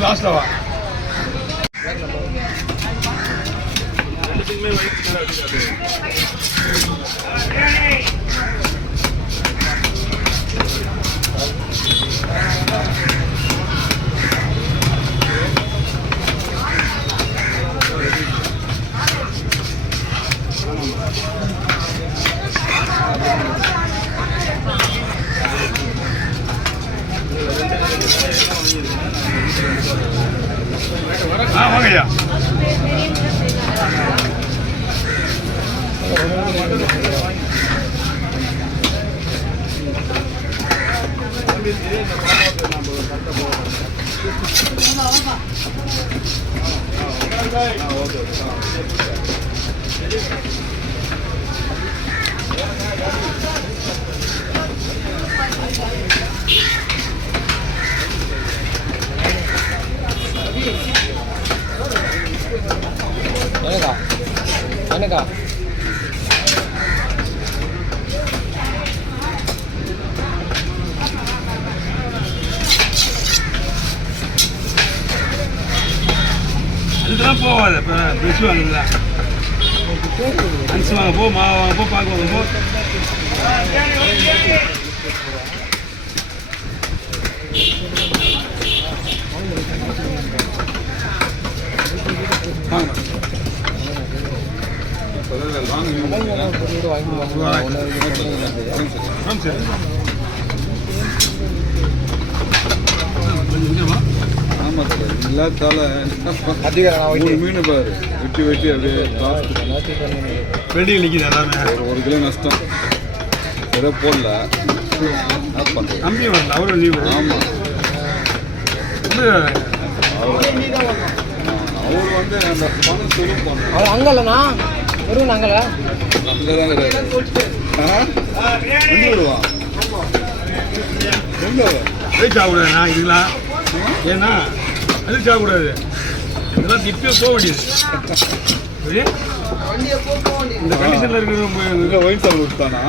லாஸ்ட்டாவா வாங்கய்யா என்னக்கா அதுதான் போவாது இப்போ ப்ரெஷ் வாங்குதுல அரிசி வாங்க போ மாவு வாங்க போ பாக்கு வாங்க போ மீன் பாரு வெட்டி வெட்டி அப்படியே வெடி நிற்கிது எல்லாமே ஒரு கிலோ நஷ்டம் ஏதோ போடல தம்பி வரல அவரும் லீவு ஆமாம் அவர் வந்து அந்த பணம் சொல்லுவாங்க அவர் அங்கே இல்லைண்ணா வருவண்ணா அங்கே அங்கே தான் விடுவான் எங்கே அது சாப்பிடாதுண்ணா இதெல்லாம் ஏன்னா அது சாப்பிடாது இதெல்லாம் திப்பே போக வேண்டியது இந்த கண்டிஷனில் இருக்கிற ஒயின் சாப்பிட விட்டானா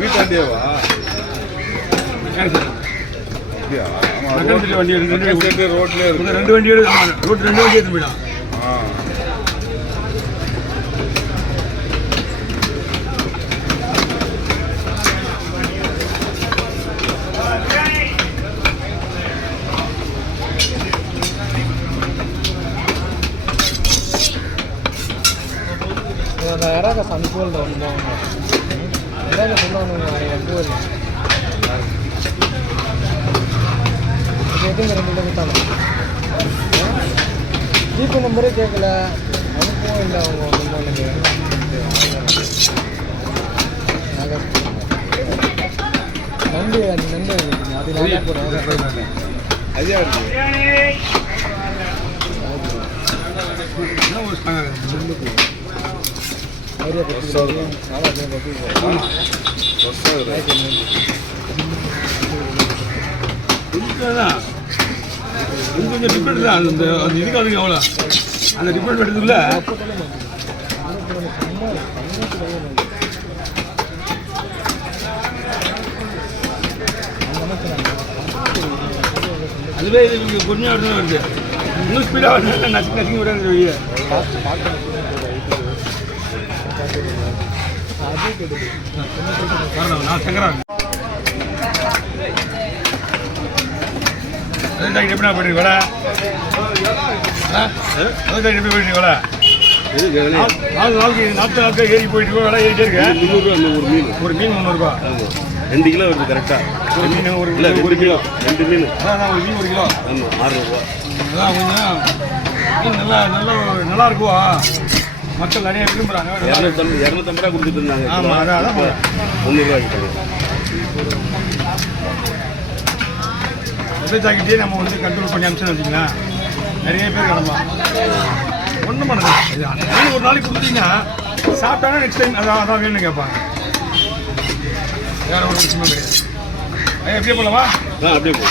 வீட்டாண்டியாவா வண்டி ரோட்லேயே இருக்கு ரெண்டு வண்டி ரோட் ரெண்டு வண்டி எடுத்து போயிடான் இறக்க சந்திப்போல் ரொம்ப இறக்க சொல்லுவாங்க எதுவும் 2 கிலோமீட்டர் ஜிபே நம்பரே கேட்கல அனுப்பவும் இல்லை அவங்க நம்பருக்கு நன்றி நன்றி அது நல்லா போகிறோம் ஐயா கொஞ்சம் டிஃப்ரெண்ட் தான் அந்த இதுக்கு அவ்வளோ அந்த டிஃப்ரெண்ட் எடுத்துக்குள்ள அதுவே இது கொஞ்சம் இடத்துல வருது இன்னும் ஸ்பீடாக வருது நசுக்கு நசுக்கி விடாது வெளியே நான் சங்கரான் எப்படி போயிட்டு வேலை எப்படி போயிட்டு வேலை 4 நாளுக்கு ஏறி போயிட்டு வேலை ஏறிட்டே இருக்கேன் 300 மீன் ஒரு மீன் 300 2 கிலோ வருது கரெக்டாக ஒரு மீன் இல்லை 1 கிலோ 2 மீன் அதான் ஒரு மீன் 1 கிலோ ஆமாம் 600 அதான் கொஞ்சம் மீன் நல்லா இருக்குவா மக்கள் நிறைய விரும்புகிறாங்க 250 ரூபா கொடுத்துட்டு இருந்தாங்க ஆமாம் அதான் 300 கிட்ட விவசாயிக்கிட்டே நம்ம வந்து கண்ட்ரோல் பண்ணி அனுப்பிச்சுன்னு வச்சிங்களேன் நிறைய பேர் கிளம்பலாம் ஒன்றும் பண்ணது மீன் ஒரு நாளைக்கு கொடுத்தீங்கன்னா சாப்பிட்டாங்கன்னா நெக்ஸ்ட் டைம் அதான் வேணும்னு கேட்பாங்க வேற ஒரு விஷயமே கிடையாது எப்படியே போகலாமா அப்படியே போ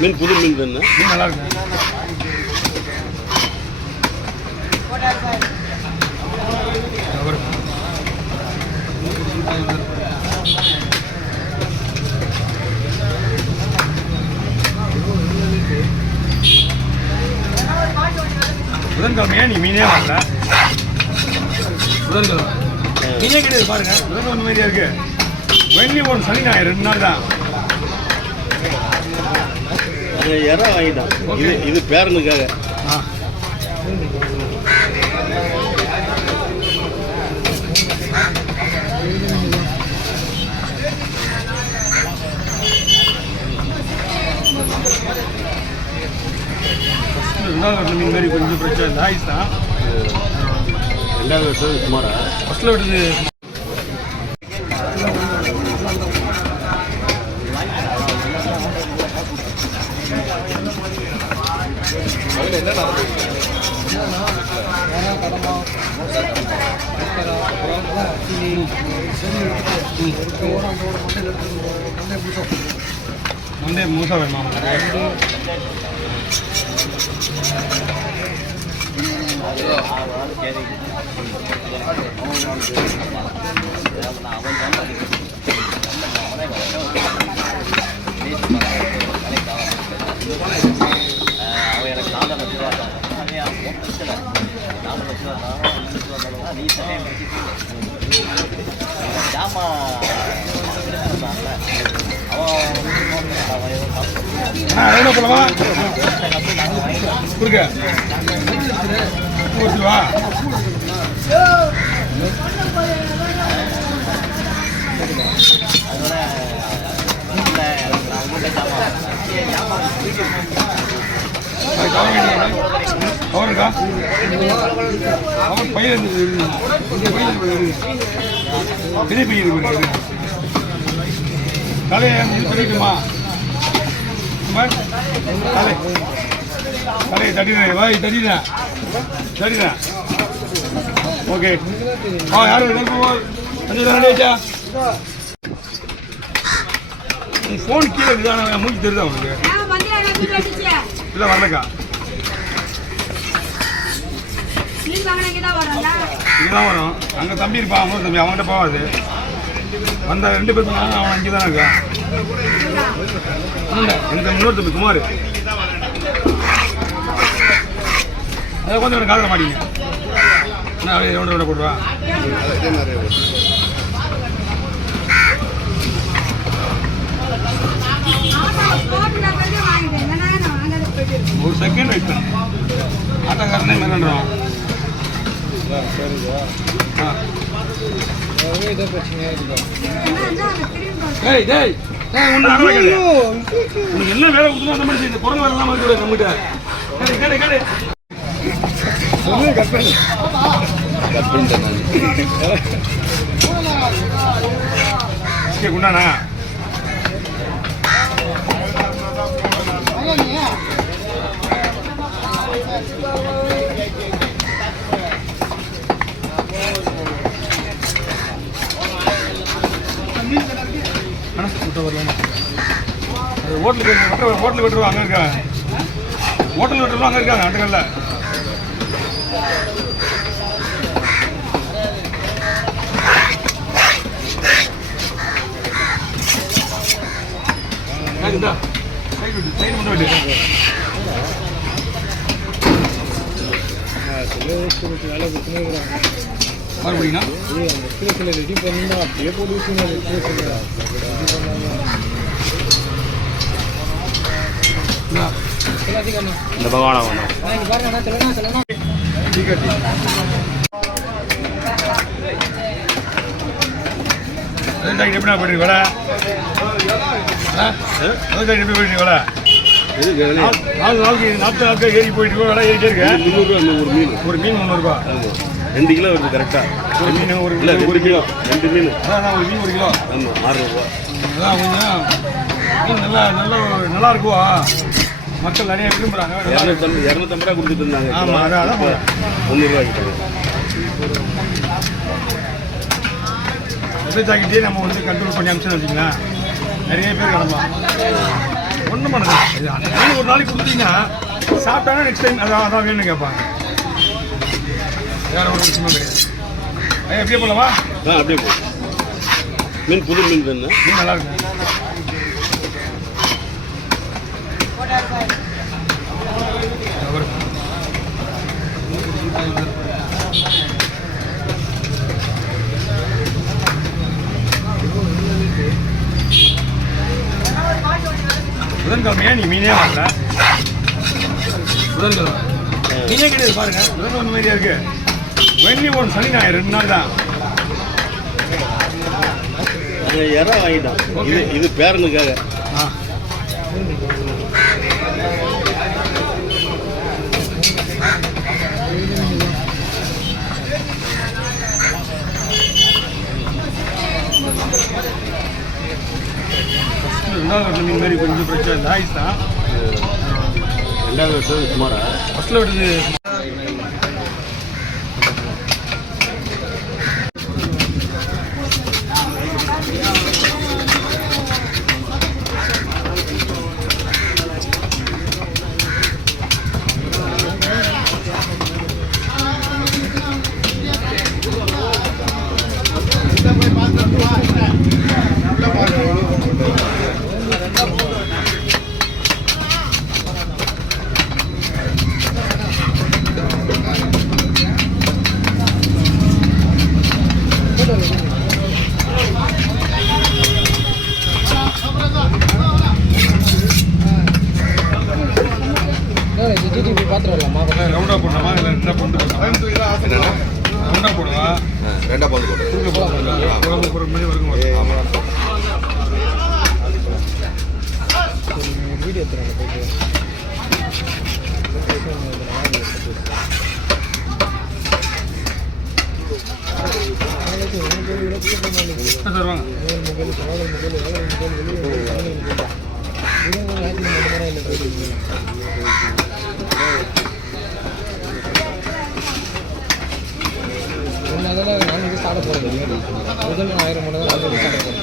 மீன் புது மீன் தானே மீன் நல்லா இருக்கு மீனே வரல. புதன்கிழமை மீனே கிடையாது பாருங்க. புதன்கிழமை மாதிரியா இருக்கு. வெள்ளி ஒன்று சனி ஞாயிறு 2 நாள் தான். இறா வாங்கிட்டான். இது பேரனுக்காக. ரெண்டாவது மீன் மாதிரி கொஞ்சம் பிரச்சனை இல்லை. ஆயிஸ் தான். ரெண்டாவது வருஷம் சுமாரா ஃபஸ்ட்டில் விட்டது மண்டே மூசா வேணுமா? எவ்வளோ போலவா கொடுக்க வா. அவருக்கா அவர் பையன் பெரிய பையன் இருக்கு. தலையை சொல்லிட்டுமா தலையை தட்டினேன். வாய் தட்டினேன் தட்டினேன். ஓகே யாரும் அஞ்சா ஃபோன் கீழே இருக்குதா? மூஞ்சி தெரியுதா உங்களுக்கு? இல்லை வரலக்கா. இதுதான் வரும். அங்கே தம்பி இருப்பான். அவங்க தம்பி அவன்கிட்ட போகாது. வந்த 2 பேருக்கு அவன் அங்கே தானே இருக்கான். எனக்கு இன்னொரு தம்பி குமார். அதை கொஞ்சம் எனக்கு காதில் மாட்டீங்க. என்ன அப்படியே ரவுண்ட் போட்டுவா. ஒரு செகண்ட் வெயிட் பண்ணு. ஆட்டோக்காரனே மிரண்டுறோம். டேய் டேய் உனக்கு என்ன வேலை கொடுத்தா அந்த மாதிரி இந்த குரங்கு வேலை எல்லாம் வந்து நம்மகிட்ட கேடு கேடு கட் பண்ணி குண்டானா ஹோட்டல் விட்டுருவோம். அங்கே இருக்கா ஹோட்டல் விட்டுருவோம். அங்கே இருக்காங்க ஆட்டுக்கல்ல. சைடு மட்டும் விட்டு மறுபடிங்கன்னா ரெடி பண்ணா அப்படியே போட்டு இந்த பகவானா வேணும். எப்படின்னா போயிட்டு வேலை எப்படி போயிட்டு வேலை 4 நாட்கள் ஏறி போயிட்டு வேலை ஏறிட்டே இருக்கேன். 300 ஒரு மீன் 300 2 கிலோ வருது கரெக்டாக. ஒரு மீன் இல்லை 1 கிலோ 2 மீன். அதான் ஒரு மீன் 1 கிலோ. ஆமாம் 600. அதான் கொஞ்சம் மீன் நல்லா இருக்குவா. மக்கள் நிறைய விரும்புகிறாங்க. 250 ரூபா கொடுத்துட்டு இருந்தாங்க. ஆமாம் அதான் 300 கிட்ட விவசாயிக்கிட்டே நம்ம வந்து கண்ட்ரோல் பண்ணி அனுப்பிச்சுன்னு வச்சிங்களேன். நிறைய பேர் கிளம்பலாம். ஒன்றும் பண்ணுது மீன் ஒரு நாளைக்கு கொடுத்தீங்கன்னா சாப்பிட்டாங்கன்னா நெக்ஸ்ட் டைம் அதான் வேணும்னு கேட்பாங்க. வேறு ஒரு விஷயமும் கிடையாது. எப்படியே போகலாமா? அப்படியே போ. மீன் புது மீன் தானே. மீன் நல்லா இருக்கும். புதன்கிழமையா நீ மீனே வாங்கல? புதன்கிழமை மீனே கிடையாது பாருங்க. புதன்கிழமை மாதிரியா இருக்கு. வெள்ளி ஒன்று சனி ஞாயிறு 2 நாள் தான். இறா வாங்கிட்டான். இது பேரனுக்காக. ஆ ரெண்டாவது வீட்டில் மீன் மாதிரி கொஞ்சம் பிரச்சனை இல்லை. ஆயிடுச்சு தான். ரெண்டாவது வருஷம் சுமாரா ஃபஸ்ட்டில் விட்டது ஜிடிபி பார்த்துட்டு வரலாமா? ரவுண்டாக போடலாமா இல்லை ரெண்டாக போட்டு ரவுண்டாக போடுவா? ரெண்டா பந்து போட்டு குழம்பு போடுற மாதிரி வருங்க. வீடியோ எடுத்துறாங்க போயிட்டு சார் வாங்க. அதெல்லாம் நாங்கள் சாப்பிட போகிறோம். முதல் 1000 மணி நேரம் சாப்பிட போகிறோம்.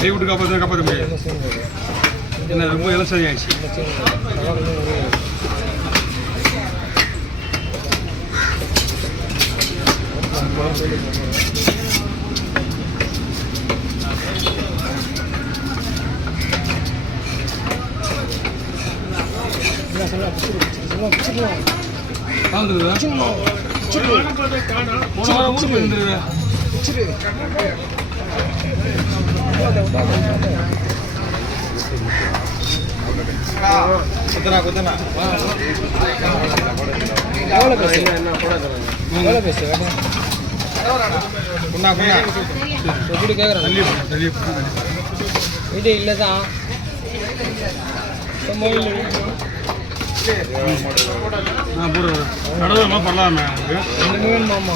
கை விட்டு காப்பாற்ற முடியாது. என்ன ரொம்ப இலசதி ஆயிடுச்சு. எவ்வளோ பேசு குண்ணா குண்ணா எப்படி கேட்குறேன். வீடு இல்லை தான் கடவுள் பண்ணலாமே வேணுமாம்மா.